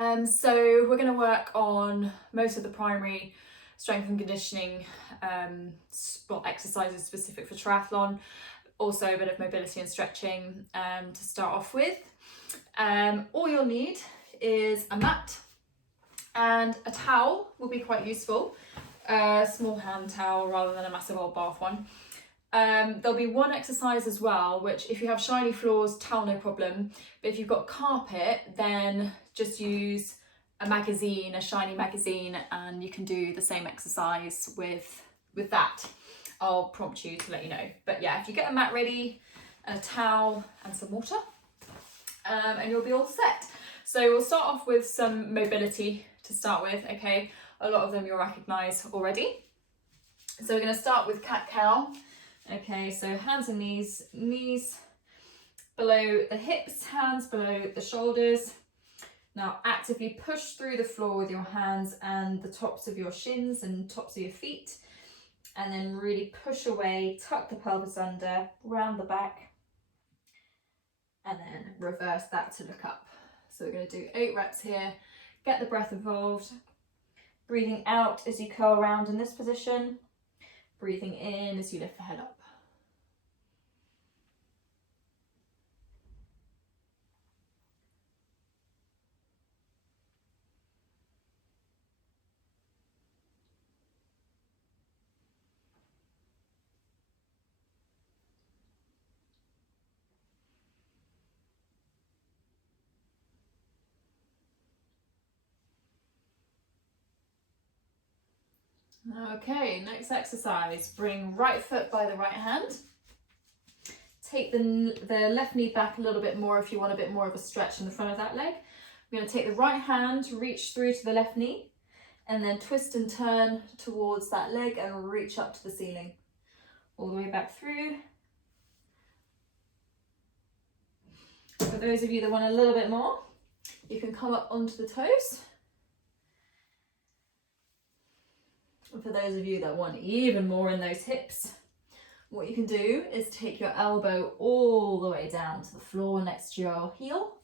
So we're going to work on most of the primary strength and conditioning exercises specific for triathlon, also a bit of mobility and stretching to start off with. All you'll need is a mat and a towel will be quite useful, a small hand towel rather than a massive old bath one. There'll be one exercise as well, which if you have shiny floors, towel no problem, but if you've got carpet, then just use a magazine, a shiny magazine, and you can do the same exercise with that. I'll prompt you to let you know. But yeah, if you get a mat ready, and a towel and some water, and you'll be all set. So we'll start off with some mobility to start with, okay? A lot of them you'll recognise already. So we're going to start with cat-cow. Okay, so hands and knees, knees below the hips, hands below the shoulders. Now actively push through the floor with your hands and the tops of your shins and tops of your feet. And then really push away, tuck the pelvis under, round the back. And then reverse that to look up. So we're going to do 8 reps here. Get the breath involved. Breathing out as you curl around in this position. Breathing in as you lift the head up. Okay, next exercise. Bring right foot by the right hand. Take the left knee back a little bit more if you want a bit more of a stretch in the front of that leg. We're going to take the right hand, reach through to the left knee, and then twist and turn towards that leg and reach up to the ceiling. All the way back through. For those of you that want a little bit more, you can come up onto the toes. And for those of you that want even more in those hips, what you can do is take your elbow all the way down to the floor next to your heel,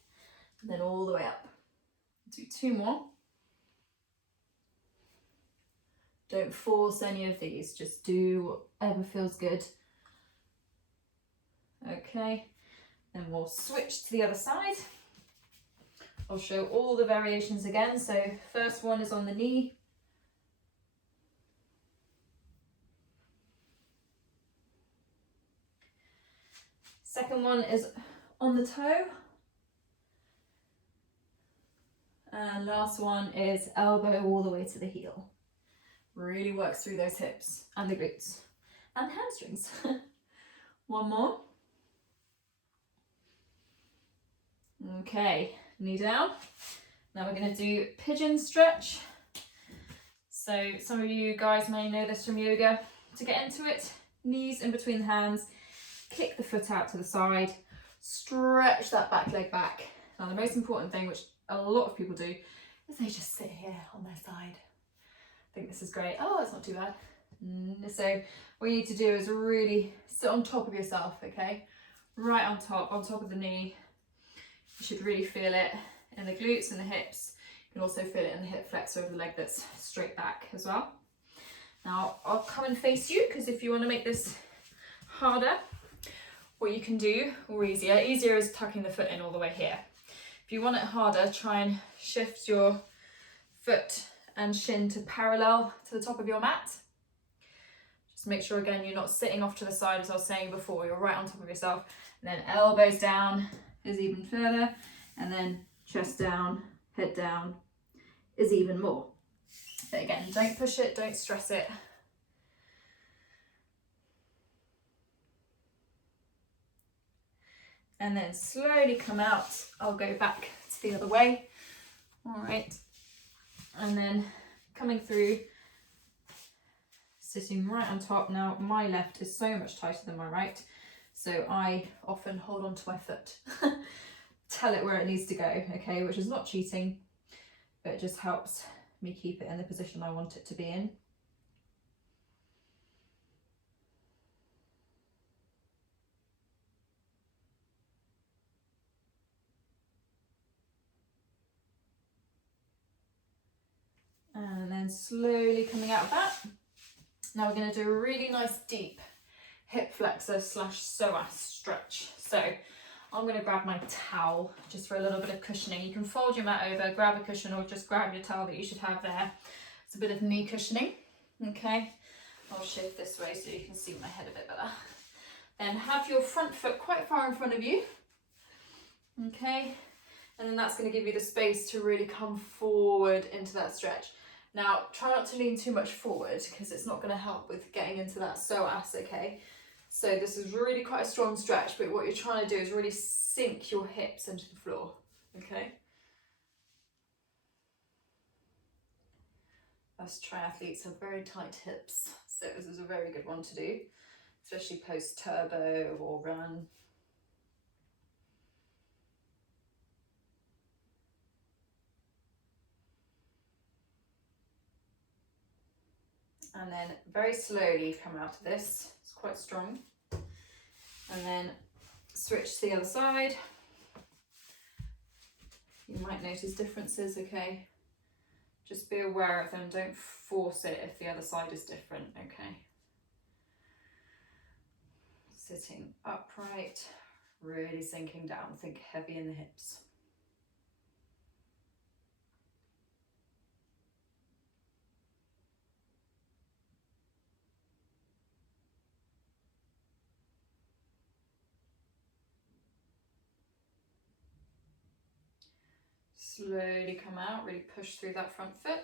and then all the way up. Do 2 more. Don't force any of these, just do whatever feels good. Okay, then we'll switch to the other side. I'll show all the variations again. So first one is on the knee. Second one is on the toe. And last one is elbow all the way to the heel. Really works through those hips and the glutes and hamstrings. One more. Okay, knee down. Now we're going to do pigeon stretch. So some of you guys may know this from yoga. To get into it, knees in between the hands, kick the foot out to the side, stretch that back leg back. Now the most important thing, which a lot of people do, is they just sit here on their side. I think this is great. Oh, it's not too bad. So what you need to do is really sit on top of yourself, okay? Right on top of the knee. You should really feel it in the glutes and the hips. You can also feel it in the hip flexor of the leg that's straight back as well. Now I'll come and face you, because if you want to make this harder, what you can do, or easier is tucking the foot in all the way here. If you want it harder, try and shift your foot and shin to parallel to the top of your mat. Just make sure again you're not sitting off to the side as I was saying before, you're right on top of yourself. And then elbows down is even further, and then chest down, head down is even more. But again, don't push it, don't stress it. And then slowly come out. I'll go back to the other way. All right. And then coming through, sitting right on top. Now my left is so much tighter than my right, so I often hold on to my foot, tell it where it needs to go, okay, which is not cheating, but it just helps me keep it in the position I want it to be in. then slowly coming out of that. Now we're going to do a really nice deep hip flexor / psoas stretch. So I'm going to grab my towel just for a little bit of cushioning. You can fold your mat over, grab a cushion, or just grab your towel that you should have there. It's a bit of knee cushioning. Okay, I'll shift this way so you can see my head a bit better. Then have your front foot quite far in front of you. Okay, and then that's going to give you the space to really come forward into that stretch. Now try not to lean too much forward because it's not going to help with getting into that psoas, okay? So this is really quite a strong stretch, but what you're trying to do is really sink your hips into the floor, okay? Us triathletes have very tight hips, so this is a very good one to do, especially post-turbo or run. And then very slowly come out of this. It's quite strong. And then switch to the other side. You might notice differences, okay? Just be aware of them. Don't force it if the other side is different, okay? Sitting upright, really sinking down. Think heavy in the hips. Slowly come out, really push through that front foot.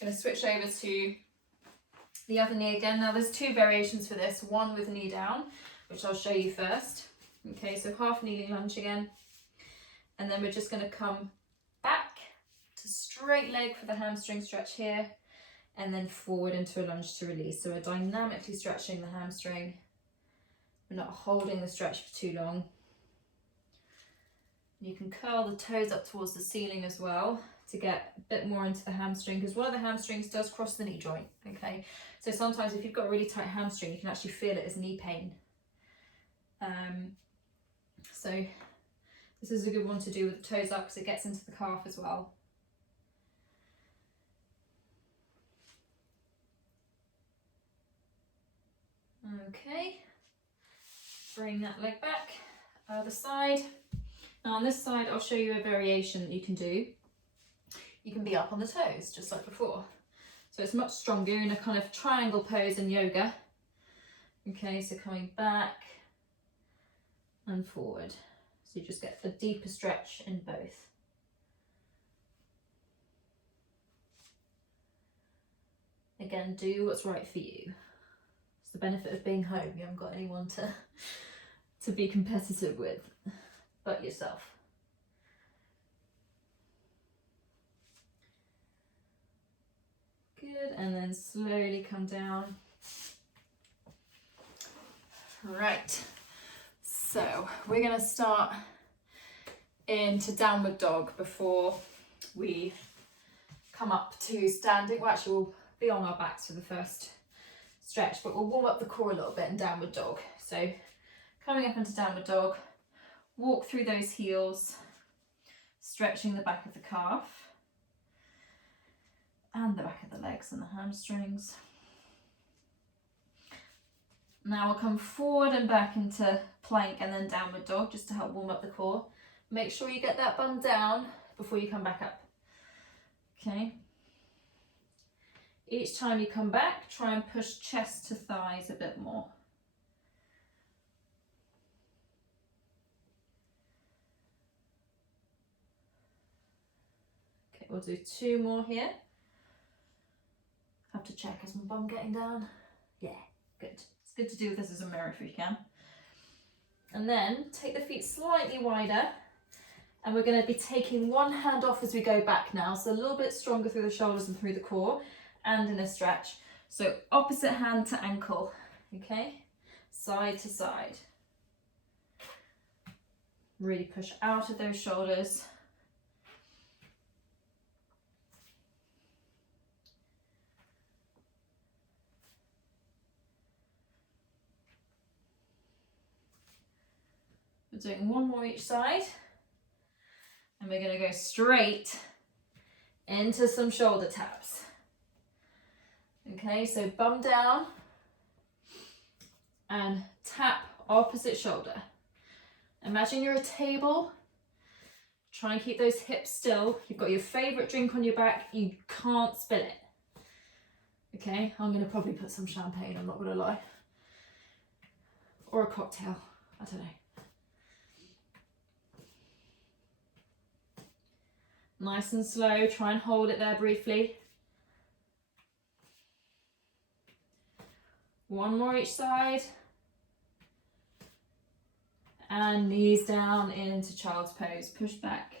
Going to switch over to the other knee again. Now there's two variations for this, one with knee down, which I'll show you first. Okay, so half kneeling lunge again. And then we're just going to come back to straight leg for the hamstring stretch here, and then forward into a lunge to release. So we're dynamically stretching the hamstring. We're not holding the stretch for too long. You can curl the toes up towards the ceiling as well to get a bit more into the hamstring, because one of the hamstrings does cross the knee joint, okay? So sometimes if you've got a really tight hamstring, you can actually feel it as knee pain. So this is a good one to do with the toes up because it gets into the calf as well. Okay, bring that leg back, other side. Now on this side, I'll show you a variation that you can do. You can be up on the toes, just like before. So it's much stronger in a kind of triangle pose in yoga. Okay, so coming back and forward. So you just get a deeper stretch in both. Again, do what's right for you. It's the benefit of being home. You haven't got anyone to be competitive with but yourself. Good, and then slowly come down. Right, so we're going to start into downward dog before we come up to standing. Well, actually we'll be on our backs for the first stretch, but we'll warm up the core a little bit in downward dog. So coming up into downward dog, walk through those heels, stretching the back of the calf and the back of the legs and the hamstrings. Now we'll come forward and back into plank and then downward dog just to help warm up the core. Make sure you get that bum down before you come back up. Okay. Each time you come back, try and push chest to thighs a bit more. Okay, we'll do two more here. Have to check, is my bum getting down? Yeah, good. It's good to do this as a mirror if you can. And then take the feet slightly wider, and we're going to be taking one hand off as we go back now, so a little bit stronger through the shoulders and through the core, and in a stretch. So opposite hand to ankle, okay? Side to side. Really push out of those shoulders. We're doing one more each side, and we're going to go straight into some shoulder taps. Okay, so bum down and tap opposite shoulder. Imagine you're a table. Try and keep those hips still. You've got your favourite drink on your back. You can't spill it. Okay, I'm going to probably put some champagne, I'm not going to lie. Or a cocktail, I don't know. Nice and slow, try and hold it there briefly. One more each side. And knees down into child's pose, push back.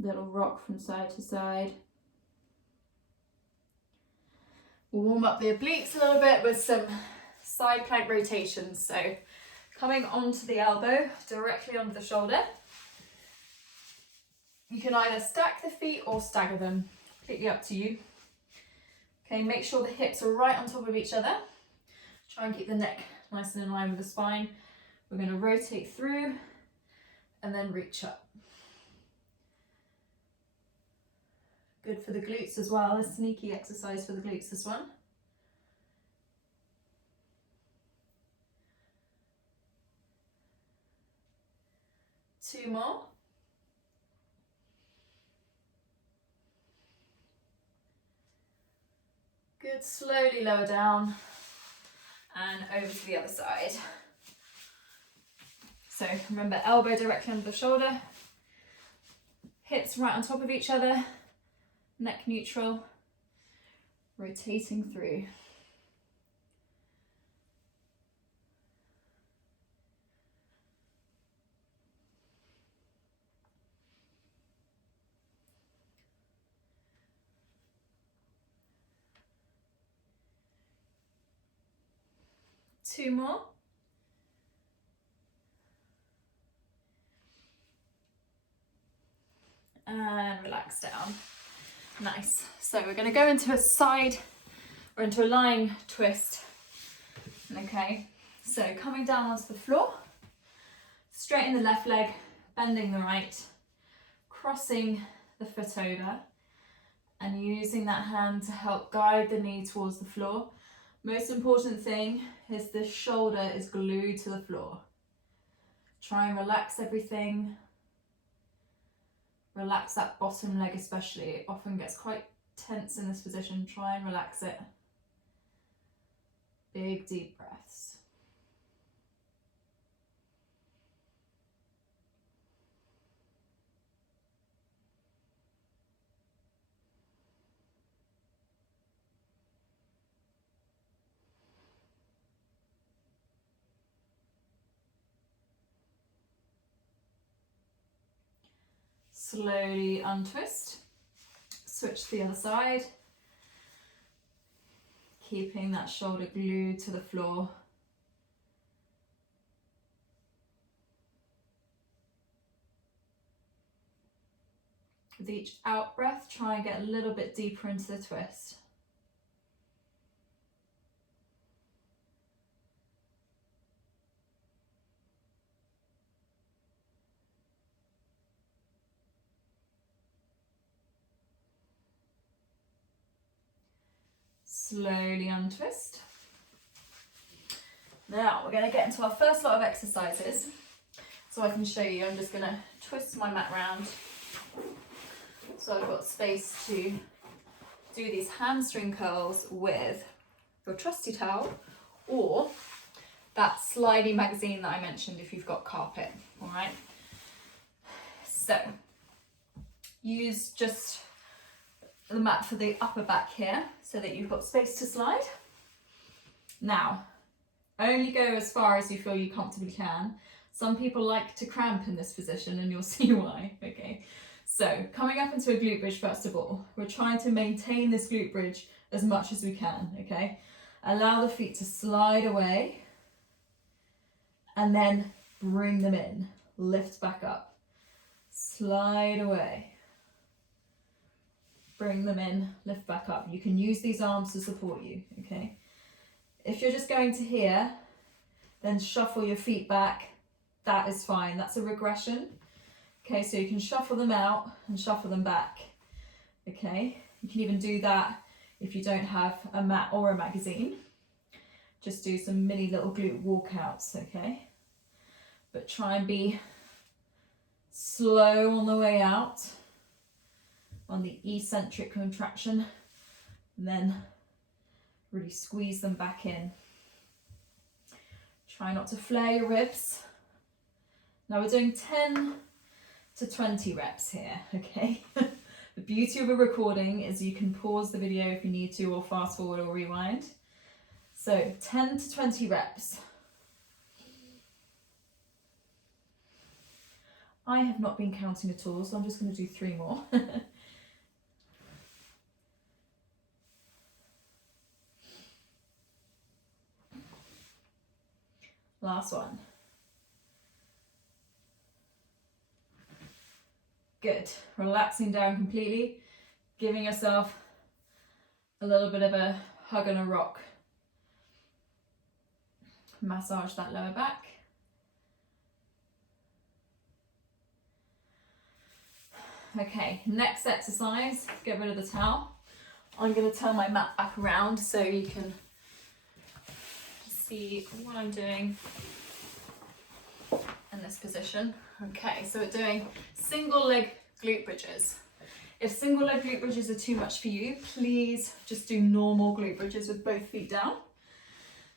Little rock from side to side. We'll warm up the obliques a little bit with some side plank rotations. So coming onto the elbow, directly onto the shoulder. You can either stack the feet or stagger them, completely up to you. Okay, make sure the hips are right on top of each other. Try and keep the neck nice and in line with the spine. We're going to rotate through and then reach up. Good for the glutes as well, a sneaky exercise for the glutes, this one. Two more. Good, slowly lower down and over to the other side. So remember, elbow directly under the shoulder, hips right on top of each other, neck neutral, rotating through. Two more. And relax down. Nice. So we're going to go into a side or into a lying twist. Okay. So coming down onto the floor, straighten the left leg, bending the right, crossing the foot over and using that hand to help guide the knee towards the floor. Most important thing is the shoulder is glued to the floor. Try and relax everything. Relax that bottom leg especially. It often gets quite tense in this position. Try and relax it. Big deep breaths. Slowly untwist, switch to the other side, keeping that shoulder glued to the floor. With each out breath, try and get a little bit deeper into the twist. Slowly untwist. Now we're going to get into our first lot of exercises. So I can show you, I'm just going to twist my mat round. So I've got space to do these hamstring curls with your trusty towel or that slidey magazine that I mentioned if you've got carpet, all right? So use just the mat for the upper back here so that you've got space to slide. Now, only go as far as you feel you comfortably can. Some people like to cramp in this position and you'll see why, okay? So coming up into a glute bridge first of all, we're trying to maintain this glute bridge as much as we can, okay? Allow the feet to slide away and then bring them in, lift back up, slide away. Bring them in, lift back up. You can use these arms to support you, okay? If you're just going to here, then shuffle your feet back that is fine. That's a regression. Okay, so you can shuffle them out and shuffle them back. Okay, you can even do that if you don't have a mat or a magazine. Just do some mini little glute walkouts, okay? But try and be slow on the way out on the eccentric contraction, and then really squeeze them back in. Try not to flare your ribs. Now we're doing 10 to 20 reps here, okay? The beauty of a recording is you can pause the video if you need to, or fast forward or rewind. So 10 to 20 reps. I have not been counting at all, so I'm just going to do 3 more. Last one. Good. Relaxing down completely, giving yourself a little bit of a hug and a rock. Massage that lower back. Okay, next exercise, get rid of the towel. I'm going to turn my mat back around so you can see what I'm doing in this position. Okay, so we're doing single leg glute bridges. If single leg glute bridges are too much for you, please just do normal glute bridges with both feet down.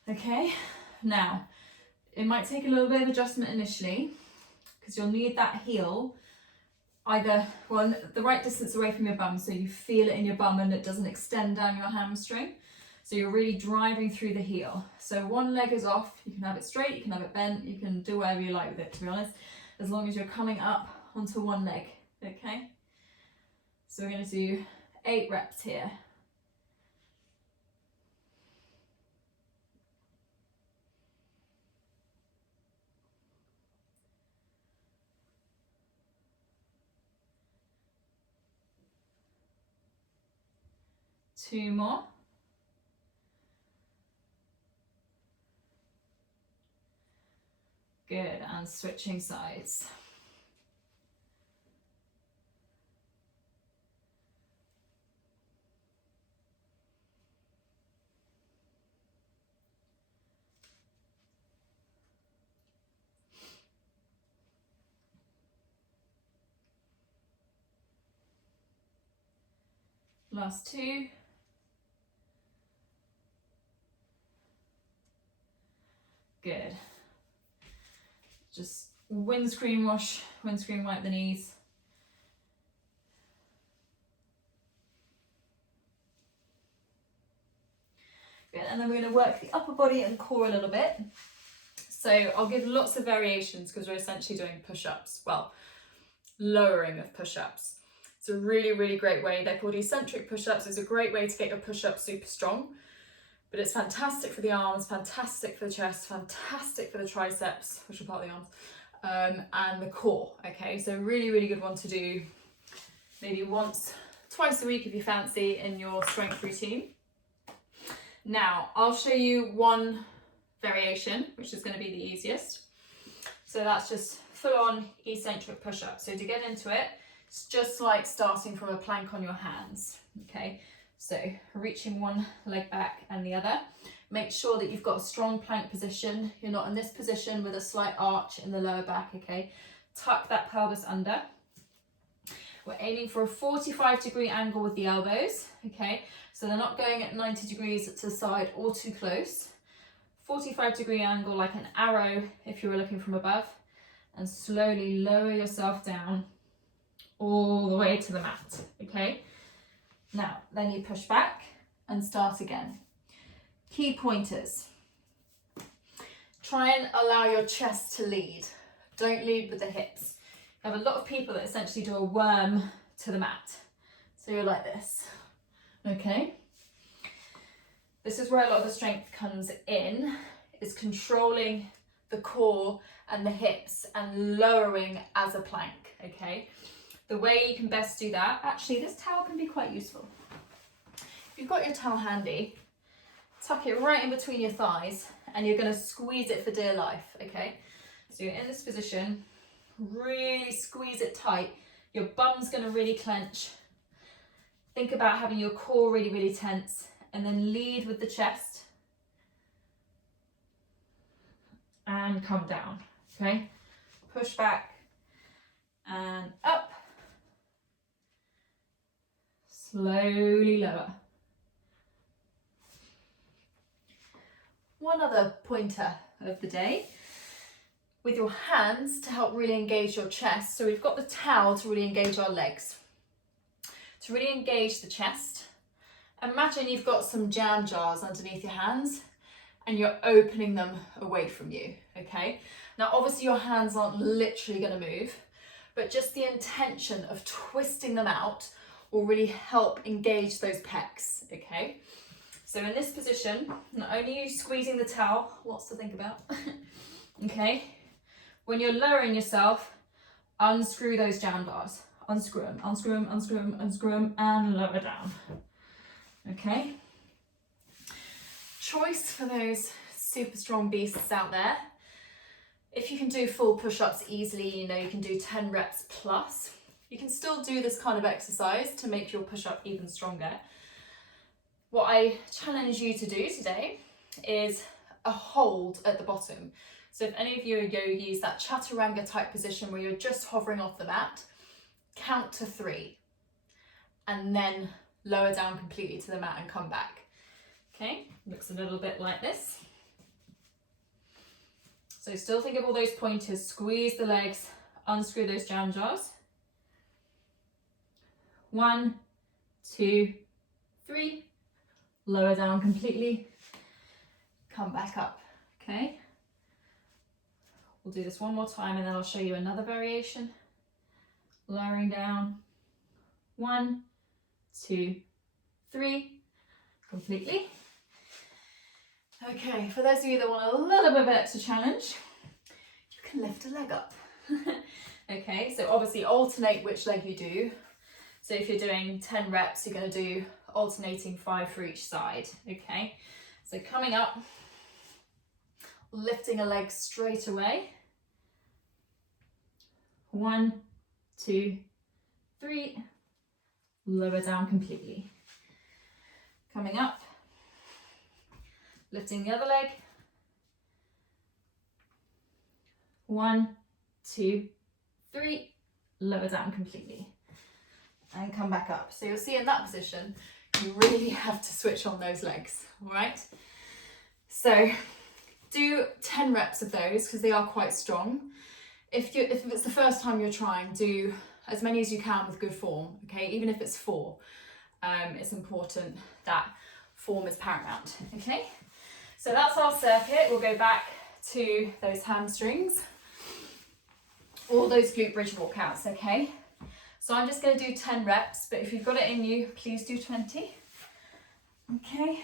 Okay, now it might take a little bit of adjustment initially because you'll need that heel either, well, the right distance away from your bum so you feel it in your bum and it doesn't extend down your hamstring. So you're really driving through the heel. So one leg is off, you can have it straight, you can have it bent, you can do whatever you like with it, to be honest, as long as you're coming up onto one leg, okay? So we're going to do 8 reps here. Two more. Good, and switching sides. Last 2. Good. Just windscreen wash, windscreen wipe the knees. Good, and then we're going to work the upper body and core a little bit. So I'll give lots of variations because we're essentially doing push-ups. Well, lowering of push-ups. It's a really, really great way. They're called eccentric push-ups. It's a great way to get your push-ups super strong. But it's fantastic for the arms, fantastic for the chest, fantastic for the triceps, which are part of the arms, and the core, okay? So really, really good one to do maybe once, twice a week if you fancy in your strength routine. Now, I'll show you one variation, which is going to be the easiest. So that's just full-on eccentric push-up. So to get into it, it's just like starting from a plank on your hands, okay? So reaching one leg back and the other. Make sure that you've got a strong plank position. You're not in this position with a slight arch in the lower back, okay? Tuck that pelvis under. We're aiming for a 45-degree angle with the elbows, okay? So they're not going at 90 degrees to the side or too close. 45-degree angle like an arrow if you were looking from above. And slowly lower yourself down all the way to the mat, okay? Now, then you push back and start again. Key pointers. Try and allow your chest to lead. Don't lead with the hips. You have a lot of people that essentially do a worm to the mat. So you're like this, okay? This is where a lot of the strength comes in, is controlling the core and the hips and lowering as a plank, okay? The way you can best do that, actually this towel can be quite useful. If you've got your towel handy, tuck it right in between your thighs and you're going to squeeze it for dear life, okay? So you're in this position, really squeeze it tight. Your bum's going to really clench. Think about having your core really, really tense, and then lead with the chest and come down, okay? Push back and up. Slowly lower. One other pointer of the day, with your hands to help really engage your chest. So we've got the towel to really engage our legs. To really engage the chest, imagine you've got some jam jars underneath your hands and you're opening them away from you, okay? Now obviously your hands aren't literally going to move, but just the intention of twisting them out will really help engage those pecs, okay? So in this position, not only are you squeezing the towel, lots to think about, okay? When you're lowering yourself, unscrew those jam bars. Unscrew them, unscrew them, unscrew them, unscrew them, and lower down, okay? Choice for those super strong beasts out there. If you can do full push-ups easily, you know, you can do 10 reps plus. You can still do this kind of exercise to make your push-up even stronger. What I challenge you to do today is a hold at the bottom. So if any of you are yogis, that chaturanga type position where you're just hovering off the mat, count to 3 and then lower down completely to the mat and come back. Okay, looks a little bit like this. So still think of all those pointers, squeeze the legs, unscrew those jam jars. 1, 2, 3, lower down completely, come back up, okay? We'll do this one more time and then I'll show you another variation. Lowering down, 1, 2, 3, completely. Okay, for those of you that want a little bit of an extra challenge, you can lift a leg up. Okay, so obviously alternate which leg you do. So if you're doing 10 reps, you're going to do alternating 5 for each side, okay? So coming up, lifting a leg straight away. 1, 2, 3, lower down completely. Coming up, lifting the other leg. 1, 2, 3, lower down completely. And come back up. So you'll see in that position, you really have to switch on those legs, all right? So do 10 reps of those because they are quite strong. If it's the first time you're trying, do as many as you can with good form, okay? Even if it's 4, it's important that form is paramount, okay? So that's our circuit. We'll go back to those hamstrings, all those glute bridge walkouts, okay? So I'm just going to do 10 reps, but if you've got it in you, please do 20. Okay.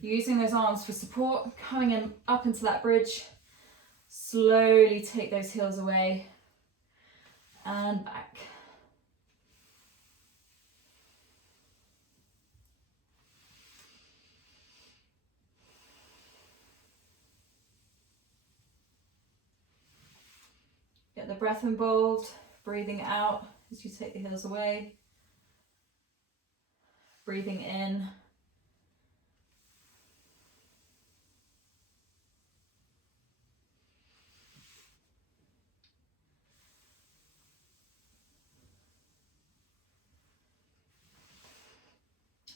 Using those arms for support, coming in up into that bridge. Slowly take those heels away and back. Get the breath involved, breathing out as you take the heels away, breathing in.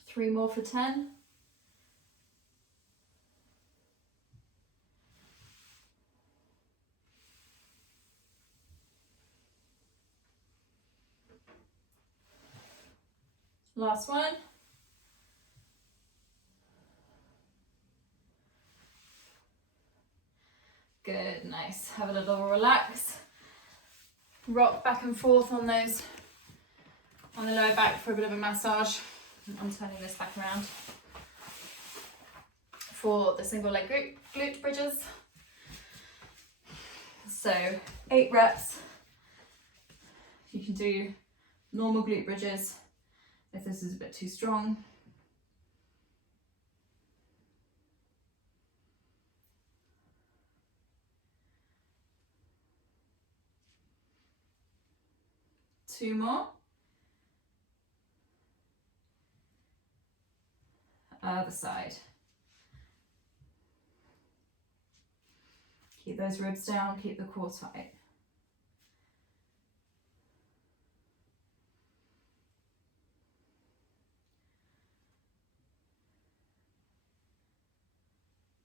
Three more for 10. Last one. Good, nice. Have a little relax. Rock back and forth on those, on the lower back for a bit of a massage. I'm turning this back around for the single leg glute bridges. So 8 reps. You can do normal glute bridges if this is a bit too strong. 2 more. Other side. Keep those ribs down, keep the core tight.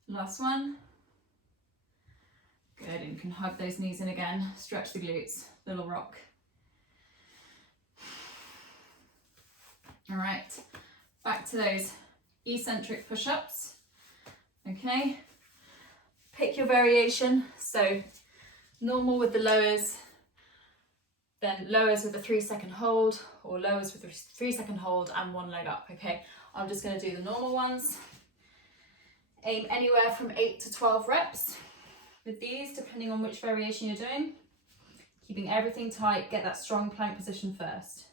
Last one. Good, and you can hug those knees in again, stretch the glutes, little rock. All right, back to those eccentric push-ups. Okay, pick your variation. So normal with the lowers, then lowers with a 3-second hold, or lowers with a 3-second hold and 1 leg up. Okay, I'm just going to do the normal ones. Aim anywhere from 8 to 12 reps with these, depending on which variation you're doing. Keeping everything tight, get that strong plank position first.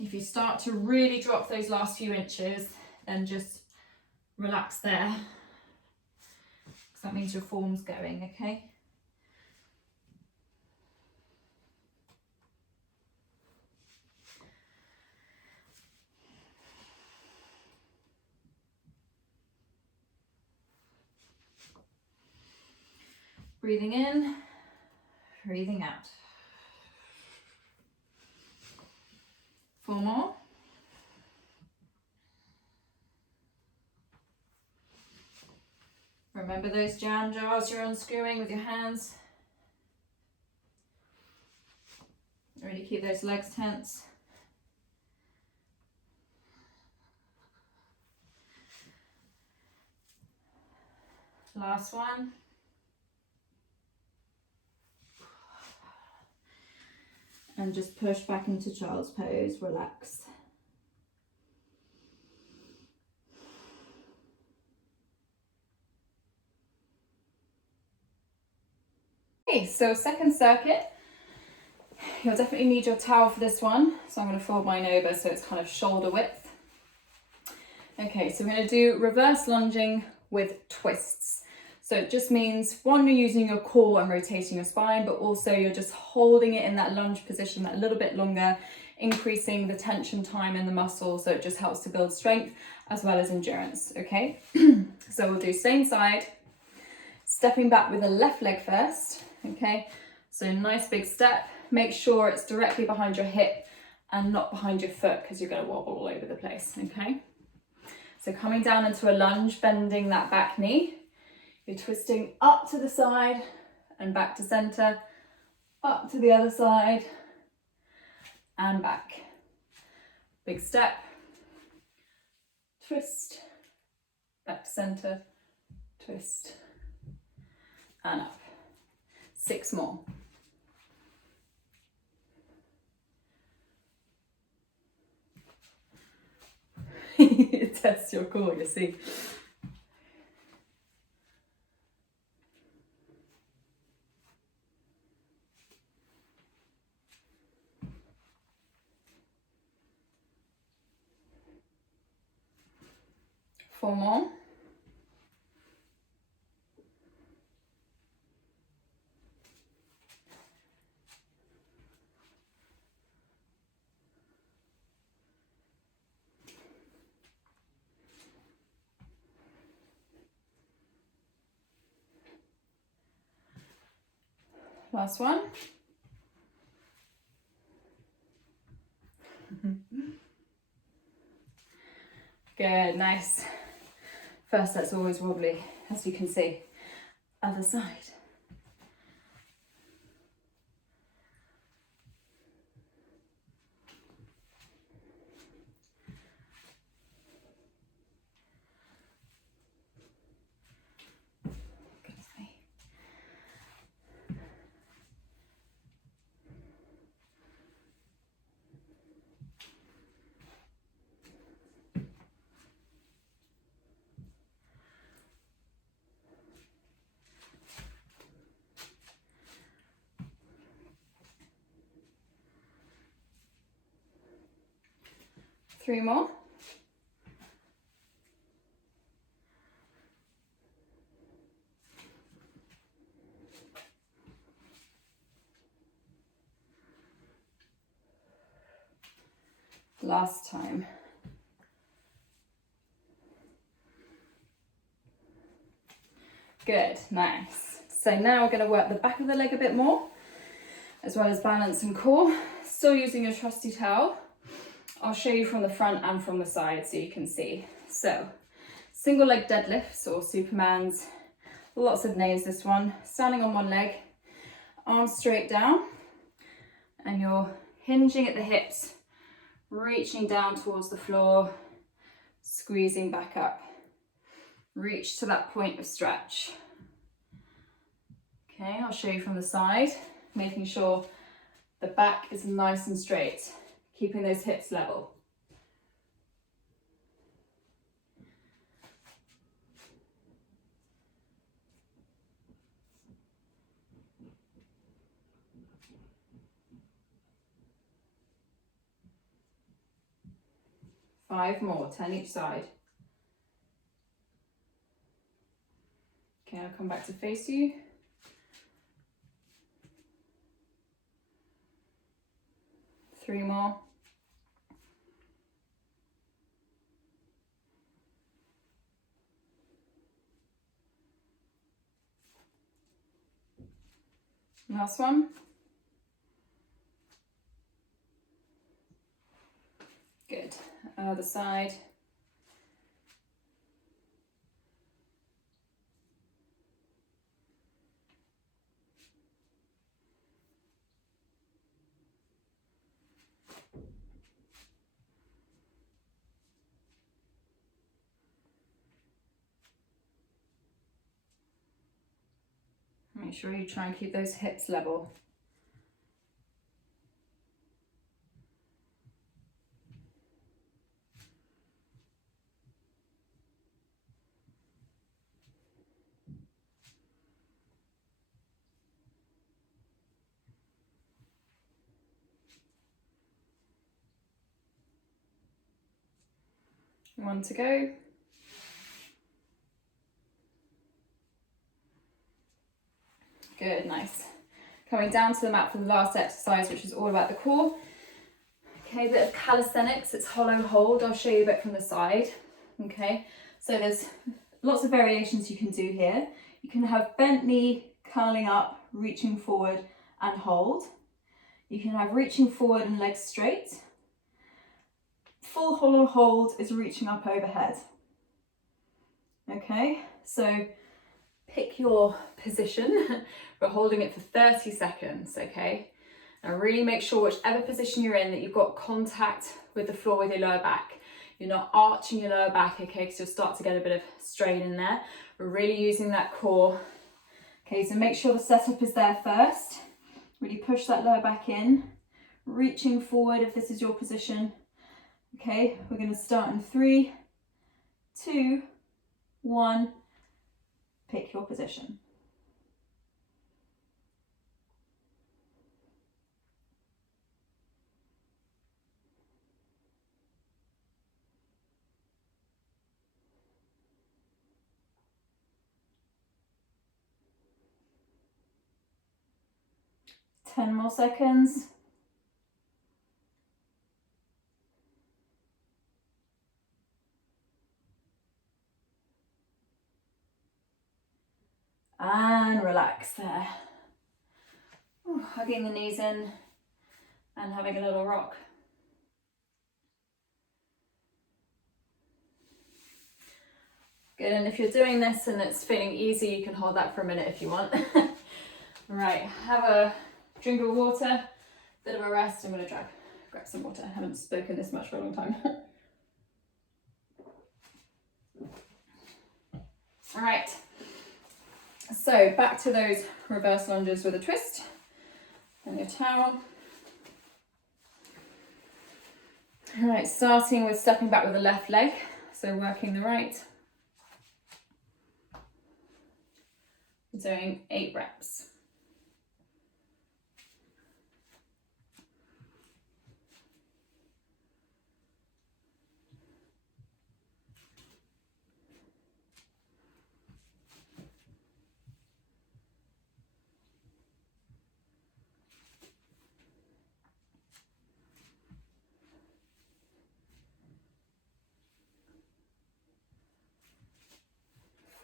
If you start to really drop those last few inches, then just relax there, because that means your form's going, okay? Breathing in, breathing out. 4 more. Remember those jam jars you're unscrewing with your hands. Really keep those legs tense. Last one. And just push back into child's pose, relax. Okay, so second circuit. You'll definitely need your towel for this one. So I'm going to fold mine over so it's kind of shoulder width. Okay, so we're going to do reverse lunging with twists. So it just means, one, you're using your core and rotating your spine, but also you're just holding it in that lunge position that a little bit longer, increasing the tension time in the muscle, so it just helps to build strength as well as endurance, okay? So we'll do same side, stepping back with the left leg first, okay? So nice big step, make sure it's directly behind your hip and not behind your foot, because you're going to wobble all over the place, okay? So coming down into a lunge, bending that back knee. You're twisting up to the side and back to center, up to the other side and back. Big step, twist, back to center, twist and up. 6 more. Test your core, you see. Four more. Last one. Good, nice. First set's always wobbly, as you can see. Other side. Goodness me. Three more. Last time. Good, nice. So now we're going to work the back of the leg a bit more, as well as balance and core. Still using your trusty towel. I'll show you from the front and from the side so you can see. So, single leg deadlifts or Supermans, lots of names this one. Standing on one leg, arms straight down, and you're hinging at the hips, reaching down towards the floor, squeezing back up. Reach to that point of stretch. Okay, I'll show you from the side, making sure the back is nice and straight, keeping those hips level. Five more, 10 each side. Okay, I'll come back to face you. Three more. Last one. Good. Other side. Make sure you try and keep those hips level. One to go. Good, nice. Coming down to the mat for the last exercise, which is all about the core. Okay, a bit of calisthenics, it's hollow hold. I'll show you a bit from the side. Okay, so there's lots of variations you can do here. You can have bent knee, curling up, reaching forward and hold. You can have reaching forward and legs straight. Full hollow hold is reaching up overhead. Okay, so pick your position. We're holding it for 30 seconds, okay? Now really make sure whichever position you're in that you've got contact with the floor with your lower back. You're not arching your lower back, okay, because you'll start to get a bit of strain in there. We're really using that core. Okay, so make sure the setup is there first. Really push that lower back in, reaching forward if this is your position. Okay, we're going to start in 3, 2, 1. Pick your position. Ten more seconds. And relax there. Ooh, hugging the knees in and having a little rock. Good, and if you're doing this and it's feeling easy, you can hold that for a minute if you want. Right, have a drink of water, bit of a rest. I'm going to grab some water. I haven't spoken this much for a long time. All right, so back to those reverse lunges with a twist and your towel. All right, starting with stepping back with the left leg, so working the right. Doing 8 reps.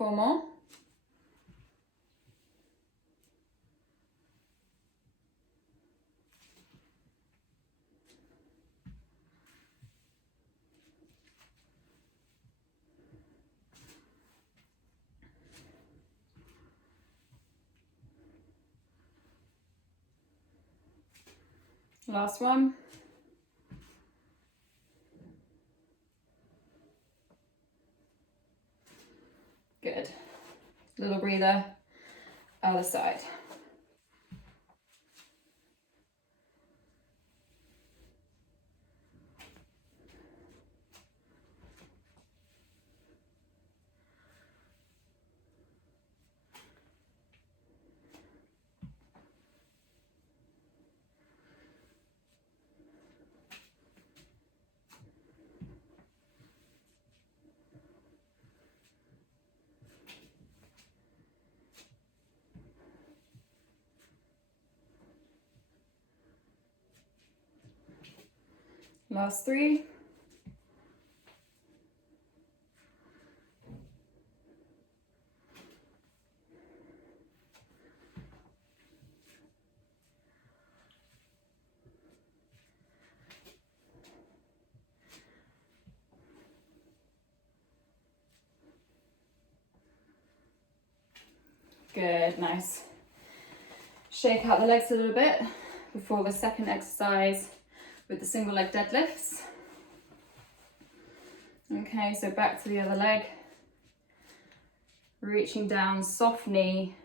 4 more. Last one. Good. Little breather, other side. Last 3. Good, nice. Shake out the legs a little bit before the second exercise with the single leg deadlifts. Okay, so back to the other leg. Reaching down, soft knee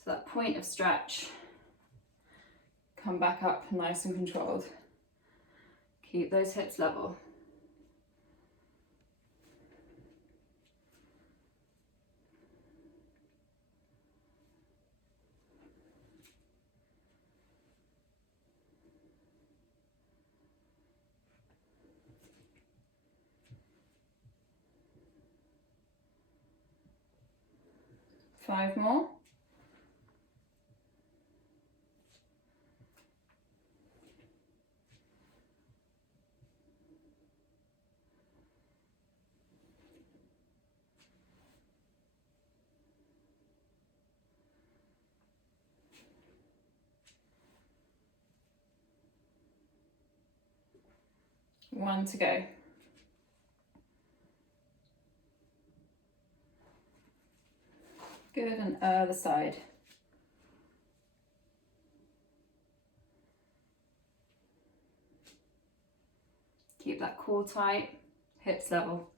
to that point of stretch. Come back up nice and controlled. Keep those hips level. Five more. One to go. Good, and other side. Keep that core tight, hips level.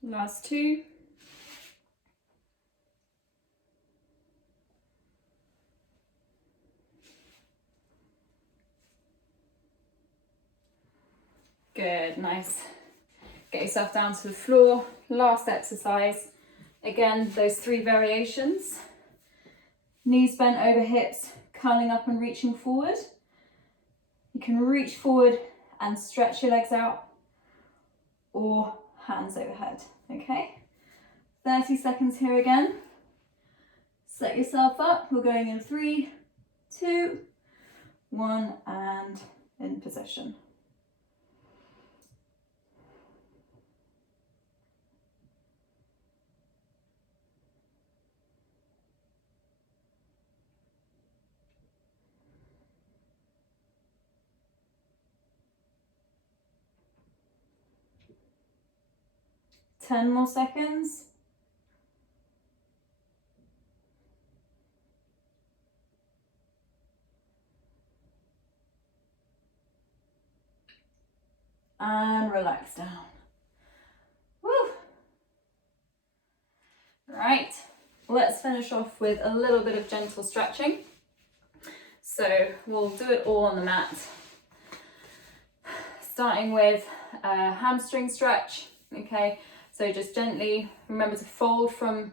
Last 2. Good, nice. Get yourself down to the floor. Last exercise. Again, those 3 variations. Knees bent over hips, curling up and reaching forward. You can reach forward and stretch your legs out, or hands overhead, okay? 30 seconds here again. Set yourself up. We're going in 3, 2, 1, and in position. Ten more seconds. And relax down. Woo! Right, let's finish off with a little bit of gentle stretching. So we'll do it all on the mat. Starting with a hamstring stretch. okay? So just gently, remember to fold from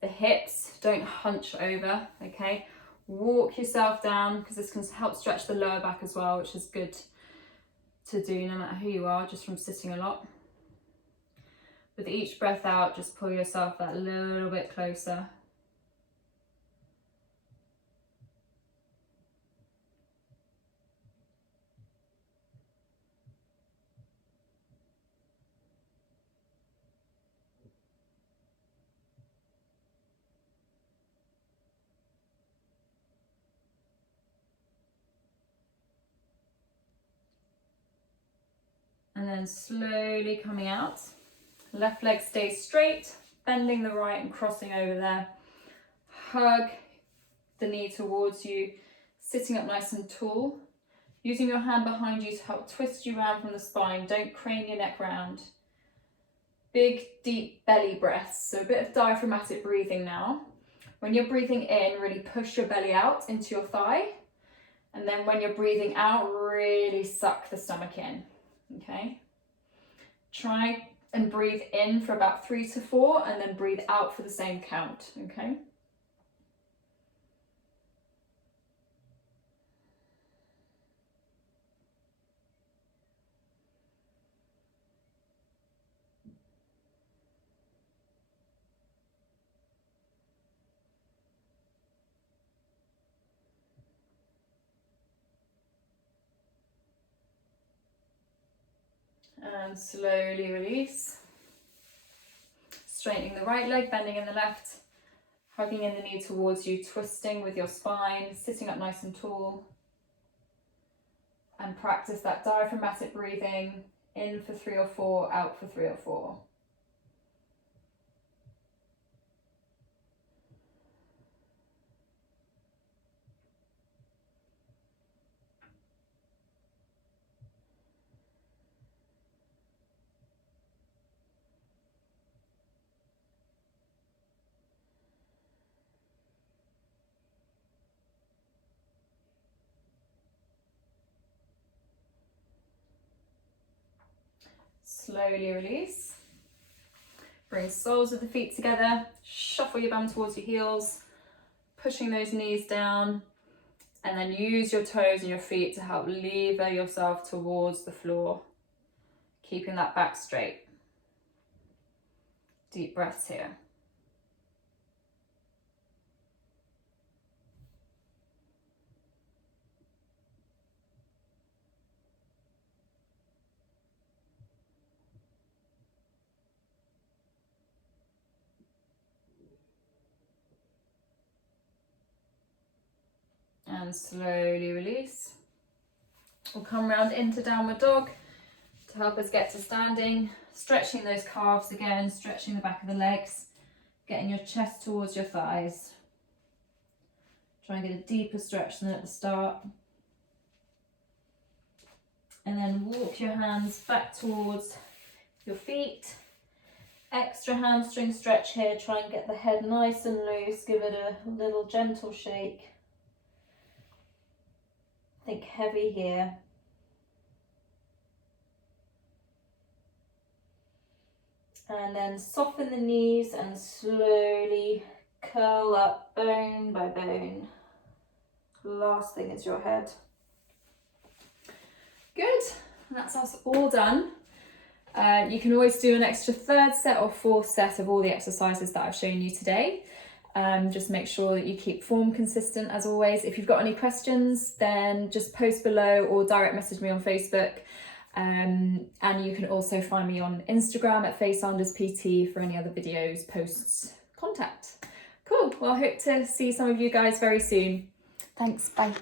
the hips, don't hunch over, okay? Walk yourself down, because this can help stretch the lower back as well, which is good to do no matter who you are, just from sitting a lot. With each breath out, just pull yourself that little bit closer. And then slowly coming out. Left leg stays straight, bending the right and crossing over there. Hug the knee towards you, sitting up nice and tall. Using your hand behind you to help twist you around from the spine. Don't crane your neck round. Big, deep belly breaths. So a bit of diaphragmatic breathing now. When you're breathing in, really push your belly out into your thigh. And then when you're breathing out, really suck the stomach in, okay? Try and breathe in for about 3 to 4 and then breathe out for the same count, okay? And slowly release. Straightening the right leg, bending in the left, hugging in the knee towards you, twisting with your spine, sitting up nice and tall. And practice that diaphragmatic breathing, in for 3 or 4, out for 3 or 4. Slowly release. Bring soles of the feet together, shuffle your bum towards your heels, pushing those knees down, and then use your toes and your feet to help lever yourself towards the floor, keeping that back straight. Deep breaths here. And slowly release. We'll come round into downward dog to help us get to standing, stretching those calves again, stretching the back of the legs, getting your chest towards your thighs. Try and get a deeper stretch than at the start. And then walk your hands back towards your feet. Extra hamstring stretch here, try and get the head nice and loose, give it a little gentle shake. Think heavy here. And then soften the knees and slowly curl up bone by bone. Last thing is your head. Good, that's us all done. You can always do an extra 3rd set or 4th set of all the exercises that I've shown you today. Just make sure that you keep form consistent as always. If you've got any questions, then just post below or direct message me on Facebook. And you can also find me on Instagram at Faye Sanders PT for any other videos, posts, contact. Cool, well I hope to see some of you guys very soon. Thanks, bye.